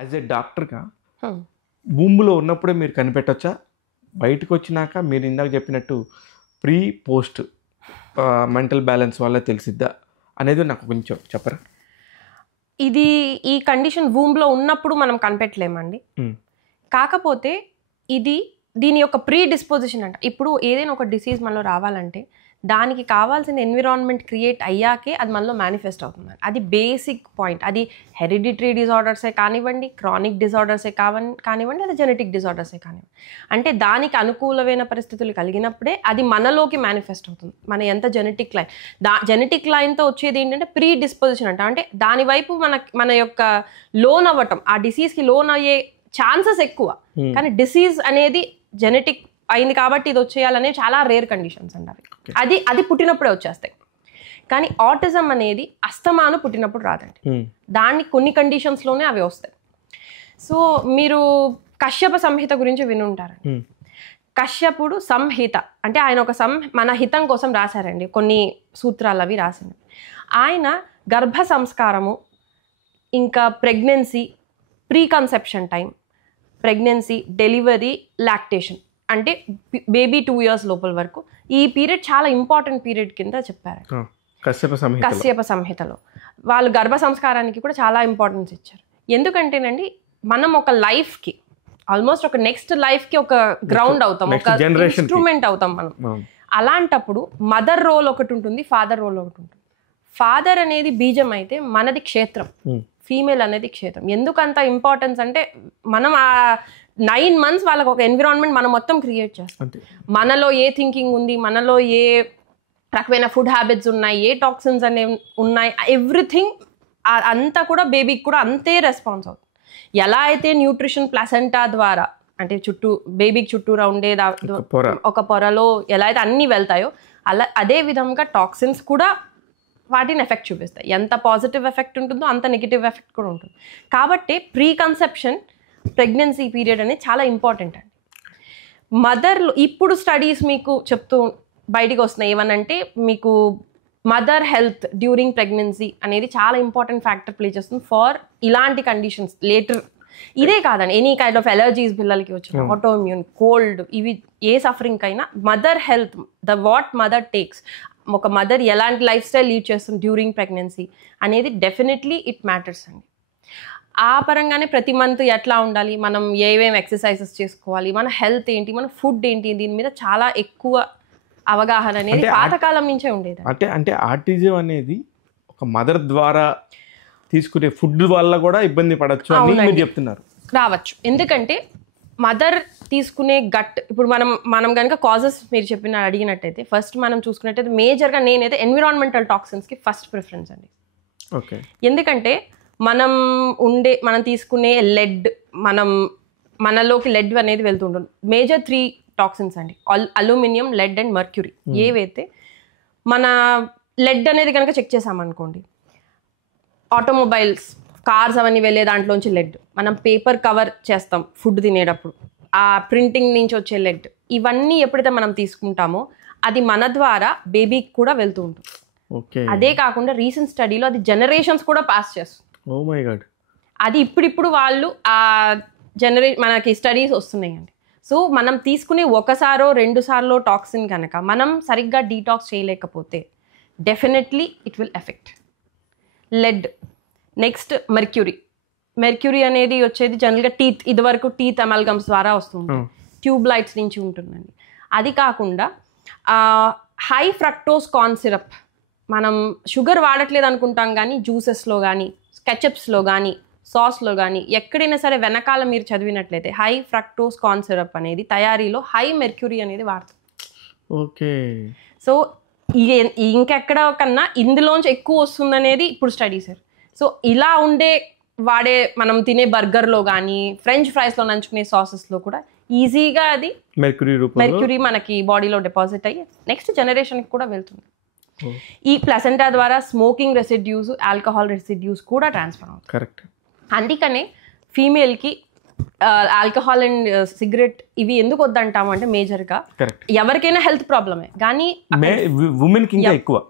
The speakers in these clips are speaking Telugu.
యాజ్ ఎ డాక్టర్గా భూమిలో ఉన్నప్పుడే మీరు కనిపెట్టొచ్చా, బయటకు వచ్చినాక మీరు ఇందాక చెప్పినట్టు ప్రీ పోస్ట్ మెంటల్ బ్యాలెన్స్ వల్ల తెలిసిద్దా అనేది నాకు కొంచెం చెప్పరా? ఇది ఈ కండిషన్ వూమ్లో ఉన్నప్పుడు మనం కనిపెట్టలేమండి. కాకపోతే దీని యొక్క ప్రీ డిస్పోజిషన్ అంట. ఇప్పుడు ఏదైనా ఒక డిసీజ్ మనలో రావాలంటే దానికి కావాల్సిన ఎన్విరాన్మెంట్ క్రియేట్ అయ్యాకే అది మనలో మేనిఫెస్ట్ అవుతుంది. అది బేసిక్ పాయింట్. అది హెరిడిటరీ డిజార్డర్సే కానివ్వండి, క్రానిక్ డిజార్డర్సే కానివ్వండి, అది జెనెటిక్ డిజార్డర్సే కానివ్వండి. అంటే దానికి అనుకూలమైన పరిస్థితులు కలిగినప్పుడే అది మనలోకి మేనిఫెస్ట్ అవుతుంది. మన ఎంత జెనెటిక్ లైన్తో వచ్చేది ఏంటంటే ప్రీ డిస్పోజిషన్ అంట. అంటే దాని వైపు మన యొక్క లోన్ అవ్వటం, ఆ డిసీజ్కి లోన్ అయ్యే ఛాన్సెస్ ఎక్కువ. కానీ డిసీజ్ అనేది జెనెటిక్ అయింది కాబట్టి ఇది వచ్చేయాలనే చాలా రేర్ కండిషన్స్ అండి. అది పుట్టినప్పుడే వచ్చేస్తాయి. కానీ ఆటిజం అనేది అస్తమాను పుట్టినప్పుడు రాదండి. దాన్ని కొన్ని కండిషన్స్లోనే అవి వస్తాయి. సో మీరు కశ్యప సంహిత గురించి వినుంటారండి. కశ్యపుడు సంహిత అంటే ఆయన ఒక మన హితం కోసం రాశారండి. కొన్ని సూత్రాలు అవి రాసింది. ఆయన గర్భ సంస్కారము, ఇంకా pregnancy, pre conception time, pregnancy, delivery, lactation అంటే బేబీ 2 years లోపల వరకు ఈ పీరియడ్ చాలా ఇంపార్టెంట్ పీరియడ్ కింద చెప్పారు కశ్యప సంహితలో. వాళ్ళు గర్భ సంస్కారానికి కూడా చాలా ఇంపార్టెన్స్ ఇచ్చారు. ఎందుకంటేనండి మనం ఒక లైఫ్కి ఆల్మోస్ట్ ఒక నెక్స్ట్ లైఫ్కి ఒక గ్రౌండ్ అవుతాం, ఒక ఇన్స్ట్రుమెంట్ అవుతాం మనం. అలాంటప్పుడు మదర్ రోల్ ఒకటి ఉంటుంది, ఫాదర్ రోల్ ఒకటి ఉంటుంది. ఫాదర్ అనేది బీజం అయితే మనది క్షేత్రం, ఫీమేల్ అనేది క్షేత్రం. ఎందుకంత ఇంపార్టెన్స్ అంటే మనం ఆ 9 months వాళ్ళకి ఒక ఎన్విరాన్మెంట్ మనం మొత్తం క్రియేట్ చేస్తాం. మనలో ఏ థింకింగ్ ఉంది, మనలో ఏ రకమైన ఫుడ్ హ్యాబిట్స్ ఉన్నాయి, ఏ టాక్సిన్స్ అనేవి ఉన్నాయి, ఎవ్రీథింగ్ అంతా కూడా బేబీకి కూడా అంతే రెస్పాన్స్ అవుతుంది. ఎలా అయితే న్యూట్రిషన్ ప్లాసెంటా ద్వారా అంటే బేబీకి చుట్టూరా ఉండే ఒక పొరలో ఎలా అయితే అన్నీ వెళ్తాయో అదే విధంగా టాక్సిన్స్ కూడా వాటిని ఎఫెక్ట్ చూపిస్తాయి. ఎంత పాజిటివ్ ఎఫెక్ట్ ఉంటుందో అంత నెగిటివ్ ఎఫెక్ట్ కూడా ఉంటుంది. కాబట్టి ప్రీ కన్సెప్షన్ ప్రెగ్నెన్సీ పీరియడ్ అనేది చాలా ఇంపార్టెంట్ అండి. మదర్లో ఇప్పుడు స్టడీస్ మీకు చెప్తూ బయటికి వస్తున్నాయి ఏమనంటే మీకు మదర్ హెల్త్ డ్యూరింగ్ ప్రెగ్నెన్సీ అనేది చాలా ఇంపార్టెంట్ ఫ్యాక్టర్ ప్లే చేస్తుంది ఫర్ ఇలాంటి కండిషన్స్ లేటర్. ఇదే కాదండి, ఎనీ కైండ్ ఆఫ్ ఎలర్జీస్ పిల్లలకి వచ్చిన ఆటోఇమ్యూన్, కోల్డ్, ఇవి ఏ సఫరింగ్ అయినా mother health, what mother takes, ఒక మదర్ ఎలాంటి లైఫ్ స్టైల్ లీడ్ చేస్తుంది డ్యూరింగ్ ప్రెగ్నెన్సీ అనేది డెఫినెట్లీ ఇట్ మ్యాటర్స్ అండి. ఆ పరంగానే ప్రతి మంత్ ఎట్లా ఉండాలి, మనం ఏమేమి ఎక్సర్సైజెస్ చేసుకోవాలి, మన హెల్త్ ఏంటి, మన ఫుడ్ ఏంటి, దీని మీద చాలా ఎక్కువ అవగాహన అనేది పాతకాలం నుంచే ఉండేది. అంటే ఆటిజం అనేది ఒక మదర్ ద్వారా తీసుకునే ఫుడ్ వల్ల కూడా ఇబ్బంది పడచ్చు అని మీరు చెప్తున్నారు. రావచ్చు, ఎందుకంటే మదర్ తీసుకునే గట్ ఇప్పుడు మనం కనుక కాజెస్ మీరు అడిగినట్టయితే ఫస్ట్ మనం చూసుకున్నట్టయితే మేజర్గా నేనైతే ఎన్విరాన్మెంటల్ టాక్సిన్స్కి ఫస్ట్ ప్రిఫరెన్స్ అండి. ఓకే, ఎందుకంటే మనం తీసుకునే లెడ్, మనలోకి లెడ్ అనేది వెళ్తుంటుంది. మేజర్ 3 టాక్సిన్స్ అండి, అల్యూమినియం, లెడ్ అండ్ మర్క్యూరీ. ఏవైతే మన లెడ్ అనేది కనుక చెక్ చేసామనుకోండి, ఆటోమొబైల్స్, కార్స్ అవన్నీ వెళ్ళే దాంట్లోంచి లెడ్, మనం పేపర్ కవర్ చేస్తాం ఫుడ్ తినేటప్పుడు, ఆ ప్రింటింగ్ నుంచి వచ్చే లెడ్, ఇవన్నీ ఎప్పుడైతే మనం తీసుకుంటామో అది మన ద్వారా బేబీకి కూడా వెళ్తూ ఉంటుంది. అదే కాకుండా రీసెంట్ స్టడీలో అది జనరేషన్స్ కూడా పాస్ చేస్తుంది. ఓ మై గాడ్, అది ఇప్పుడు వాళ్ళు ఆ మనకి స్టడీస్ వస్తున్నాయండి. సో మనం తీసుకునే 1 సారో 2 సార్లో టాక్సిన్ కనుక మనం సరిగ్గా డీటాక్స్ చేయలేకపోతే definitely it will affect. Lead, next mercury అనేది వచ్చేది జనరల్గా ఇదివరకు టీత్ అమాల్గమ్స్ ద్వారా వస్తుంది, ట్యూబ్ లైట్స్ నుంచి ఉంటుందండి. అది కాకుండా హై ఫ్రక్టోస్ కార్న్ సిరప్, మనం షుగర్ వాడట్లేదు అనుకుంటాం కానీ జ్యూసెస్లో కానీ కెచప్స్లో కానీ సాస్లో కానీ ఎక్కడైనా సరే వెనకాల మీరు చదివినట్లయితే హై ఫ్రక్టోస్ కార్న్ సిరప్ అనేది తయారీలో హై మెర్క్యూరీ అనేది వాడుతుంది. ఓకే, సో ఇంకెక్కడ కన్నా ఇందులోంచి ఎక్కువ వస్తుందనేది ఇప్పుడు స్టడీస్. సో ఇలా మనం తినే బర్గర్లో కానీ ఫ్రెంచ్ ఫ్రైస్లో నంచుకునే సాసెస్లో కూడా ఈజీగా అది మెర్క్యూరీ మనకి బాడీలో డిపాజిట్ అయ్యి నెక్స్ట్ జనరేషన్కి కూడా వెళ్తుంది. ఈ ప్లసెంటా ద్వారా స్మోకింగ్ రెసిడ్యూస్, ఆల్కహాల్ రెసిడ్యూస్ కూడా ట్రాన్స్ఫర్ అవుతుంది. కరెక్ట్. అందుకనే ఫీమేల్కి ఆల్కహాల్ అండ్ సిగరెట్ ఇవి ఎందుకు వద్దంటాము అంటే మేజర్గా ఎవరికైనా హెల్త్ ప్రాబ్లమే, కానీ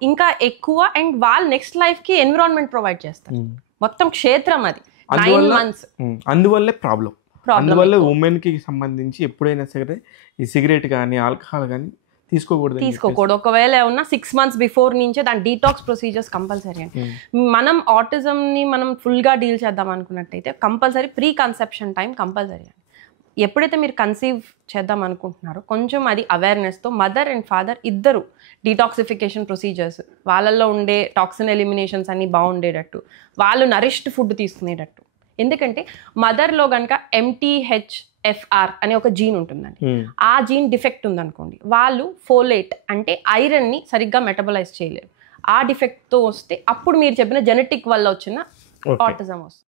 ఇంకా ఎక్కువ అండ్ వాళ్ళు నెక్స్ట్ లైఫ్కి ఎన్విరాన్మెంట్ ప్రొవైడ్ చేస్తారు. మొత్తం క్షేత్రం అది అందువల్ల months. అందువల్లే ప్రాబ్లం. అందువల్ల ఉమెన్కి సంబంధించి ఎప్పుడైనా సరే ఈ సిగరెట్ కానీ ఆల్కహాల్ కానీ తీసుకోకూడదు. ఒకవేళ ఉన్న 6 months బిఫోర్ నుంచే దాని డీటాక్స్ ప్రొసీజర్స్ కంపల్సరీ అండి. మనం ఆటిజంని మనం ఫుల్గా డీల్ చేద్దాం అనుకున్నట్టయితే compulsory pre conception time compulsory అండి. ఎప్పుడైతే మీరు కన్సీవ్ చేద్దాం అనుకుంటున్నారో కొంచెం అది అవేర్నెస్తో మదర్ అండ్ ఫాదర్ ఇద్దరు డీటాక్సిఫికేషన్ ప్రొసీజర్స్, వాళ్ళల్లో ఉండే టాక్సిన్ ఎలిమినేషన్స్ అన్నీ బాగుండేటట్టు, వాళ్ళు నరిష్డ్ ఫుడ్ తీసుకునేటట్టు. ఎందుకంటే మదర్లో కనుక MTHFR అనే ఒక జీన్ ఉంటుందండి. ఆ జీన్ డిఫెక్ట్ ఉందనుకోండి, వాళ్ళు ఫోలేట్ అంటే ఐరన్ని సరిగ్గా మెటబలైజ్ చేయలేరు. ఆ డిఫెక్ట్తో వస్తే అప్పుడు మీరు చెప్పిన జెనెటిక్ వల్ల వచ్చిన ఆటిజం వస్తుంది.